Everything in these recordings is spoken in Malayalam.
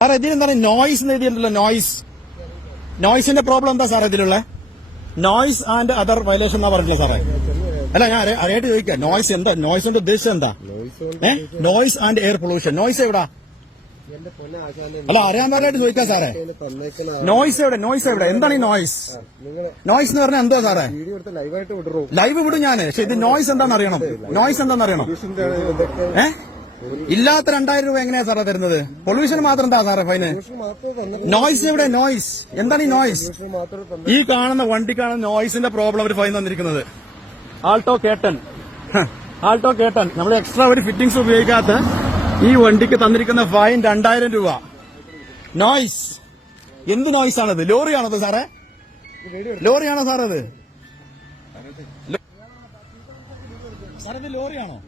സാറേ ഇതിൽ നോയിസ് എന്ന് എഴുതിയിട്ടുണ്ടല്ലോ നോയിസ് നോയിസിന്റെ പ്രോബ്ലം എന്താ സാർ ഇതിലുള്ള? നോയിസ് ആൻഡ് അതർ വയലേഷൻ എന്നാ പറഞ്ഞില്ല സാറേ. അല്ല ഞാൻ അറിയ- അറിയായിട്ട് ചോദിക്കാം. നോയിസ് എന്താ? നോയിസിന്റെ ഉദ്ദേശം എന്താ? ഏ? Noise and air pollution noise എവിടാ? അല്ല അറിയാൻ പറഞ്ഞായിട്ട് ചോദിക്കാം സാറേ. നോയിസ് എവിടെ? നോയിസ് എവിടെ? എന്താണ് ഈ നോയിസ് നോയിസ് എന്ന് പറഞ്ഞാൽ എന്താ സാറേ? ലൈവ് വിടും ഞാൻ പക്ഷെ ഇത് നോയിസ് എന്താണെന്ന് അറിയണം. നോയിസ് എന്താണെന്ന് അറിയണം. പൊല്യൂഷന്റെ ഇതൊക്കെ ഏ? ഇല്ലാത്ത രണ്ടായിരം രൂപ എങ്ങനെയാ സാറേ തരുന്നത്? പൊല്യൂഷൻ മാത്രം എന്താ സാറേ ഫൈന് നോയ്സ് ഇവിടെ നോയ്സ് എന്താണ് ഈ നോയ്സ് ഈ കാണുന്ന വണ്ടി കാണുന്ന വണ്ടിക്കാണ് നോയ്സിന്റെ പ്രോബ്ലം ഒരു ഫൈൻ തന്നിരിക്കുന്നത്. ആൾട്ടോ കേട്ടൻ ആൾട്ടോ കേട്ടൻ നമ്മൾ എക്സ്ട്രാ ഒരു ഫിറ്റിംഗ്സ് ഉപയോഗിക്കാത്ത ഈ വണ്ടിക്ക് തന്നിരിക്കുന്ന ഫൈൻ രണ്ടായിരം രൂപ. നോയ്സ് എന്ത് നോയ്സ് ആണത്? ലോറിയാണത് സാറേ? ലോറിയാണോ സാറേ അത്? ലോറിയാണോ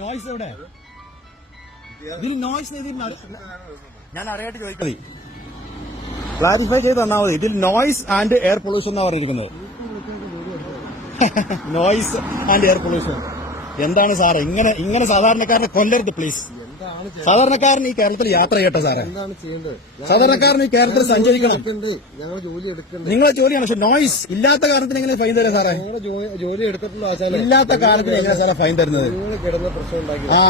നോയ്സ് എവിടെ? ഇതിൽ നോയ്സ് ഞാൻ അറിയായിട്ട് ചോദിക്കുന്നത് ക്ലാരിഫൈ ചെയ്ത് തന്നാൽ മതി. ഇതിൽ നോയ്സ് ആൻഡ് എയർ പൊല്യൂഷൻ എന്നാ പറഞ്ഞിരിക്കുന്നത്. നോയ്സ് ആൻഡ് എയർ പൊല്യൂഷൻ എന്താണ് സാറേ? ഇങ്ങനെ ഇങ്ങനെ സാധാരണക്കാരനെ കൊല്ലരുത് പ്ലീസ് സാധാരണക്കാരൻ ഈ കേരളത്തിൽ യാത്ര ചെയ്യട്ടെ സാറേ. എന്താണ് ചെയ്യേണ്ടത്? ഞാൻ സാധാരണക്കാരൻ ഈ കേരളത്തിൽ സഞ്ചരിക്കണം. ഞങ്ങൾ ജോലി എടുക്കണ്ടേ? നിങ്ങളെ ജോലിയാണ് പക്ഷെ നോയിസ് ഇല്ലാത്ത കാരണത്തിന് എങ്ങനെ ഫൈൻ തരാം സാറേ? ഞങ്ങളുടെ ജോലി എടുത്തിട്ടുള്ള ആശാനെ? ഇല്ലാത്ത കാരണത്തിന് എങ്ങനെ സാറേ ഫൈൻ തരുന്നത്? നിങ്ങൾ കിടന്ന പ്രശ്നം ഉണ്ടാക്കി. ആ.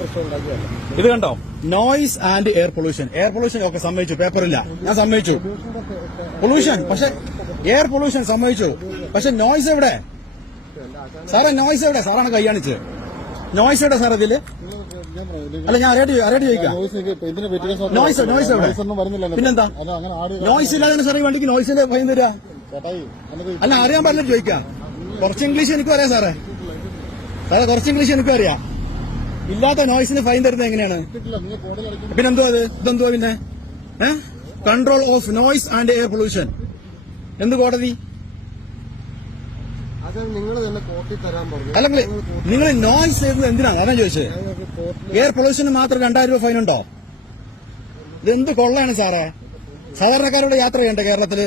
പ്രശ്നം ഉണ്ടാക്കിയല്ല ഇത് കണ്ടോ? Noise and air pollution air pollution ഒക്കെ സമ്മതിച്ചു. പേപ്പറില്ല ഞാൻ സമ്മതിച്ചു. പൊല്യൂഷൻ പക്ഷെ എയർ പൊല്യൂഷൻ സമ്മതിച്ചു. പക്ഷെ നോയിസ് എവിടെ? സാറേ നോയിസ് എവിടെ? സാറാണ് കൈ നോയിസ് നോയ്സ് എവിടെ സാർ ഇതിൽ? അല്ല ഞാൻ അറിയാട്ട് അറിയാട്ട് ചോദിക്കാം? നോയ്സ് നോയ്സ് എവിടെ പിന്നെന്താ നോയ്സ് ഇല്ലാതെ സാറേ വണ്ടിക്ക് നോയ്സിന്റെ ഭയം തരാ അല്ല അറിയാൻ പറ്റില്ല ചോദിക്കാം? കുറച്ച് ഇംഗ്ലീഷ് എനിക്കും അറിയാം സാറേ. സാറേ കുറച്ച് ഇംഗ്ലീഷ് എനിക്കും അറിയാം ഇല്ലാത്ത നോയ്സിന് ഫൈൻ തരുന്നത് എങ്ങനെയാണ്? പിന്നെന്തോ അത്? ഇതെന്തോ പിന്നെ? Control of noise and air pollution എന്ത് കോടതി? നിങ്ങൾ തന്നെ കോർട്ടിൽ തരാൻ പറഞ്ഞു. അല്ലെങ്കിൽ നിങ്ങൾ നോയ്സ് ചെയ്തത് എന്തിനാണ് അതാ ചോദിച്ചത്. ഞങ്ങൾക്ക് കോർട്ടിൽ എയർ പൊല്യൂഷന് മാത്രം രണ്ടായിരം രൂപ ഫൈൻ ഉണ്ടോ? ഇതെന്ത് കൊള്ളാണ് സാറേ? സാധാരണക്കാരോട് യാത്ര ചെയ്യണ്ടേ കേരളത്തിൽ?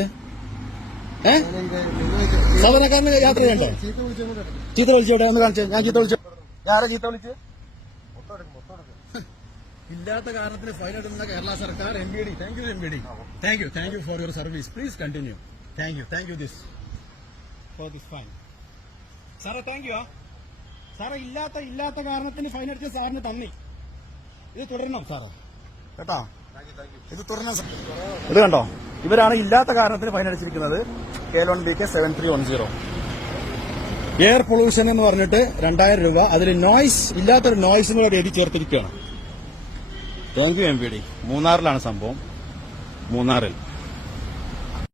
ഏ? സാധാരണക്കാരന് യാത്ര ചെയ്യണ്ടേ? ചീത്ത വിളിച്ചോട്ടെ ഒന്ന് കാണിച്ചേ ഞാൻ ചീത്ത വിളിച്ചു. ആരാ ചീത്ത വിളിച്ച്? ഇല്ലാത്ത കാരണത്തിന് ഫൈൻ ഇടുന്ന കേരള സർക്കാർ M B D thank you M B D thank you thank you for your service please continue thank you thank you this for this fine സാറേ താങ്ക് യു സാറേ ഇല്ലാത്ത ഇല്ലാത്ത കാരണത്തിന് ഫൈൻ അടിച്ച സാറിന് തന്നി ഇത് തുടരണം സാറേ. കേട്ടോ? ഇത് തുടരണം ഇത് കണ്ടോ? ഇവരാണ് ഇല്ലാത്ത കാരണത്തിന് ഫൈൻ അടിച്ചിരിക്കുന്നത്. K loan B K seven three one zero air pollution എന്ന് പറഞ്ഞിട്ട് രണ്ടായിരം രൂപ. അതിൽ നോയ്സ് ഇല്ലാത്തൊരു നോയ്സും കൂടെ എഴുതി ചേർത്തിരിക്കുകയാണ്. Thank you M P D മൂന്നാറിലാണ് സംഭവം. മൂന്നാറിൽ.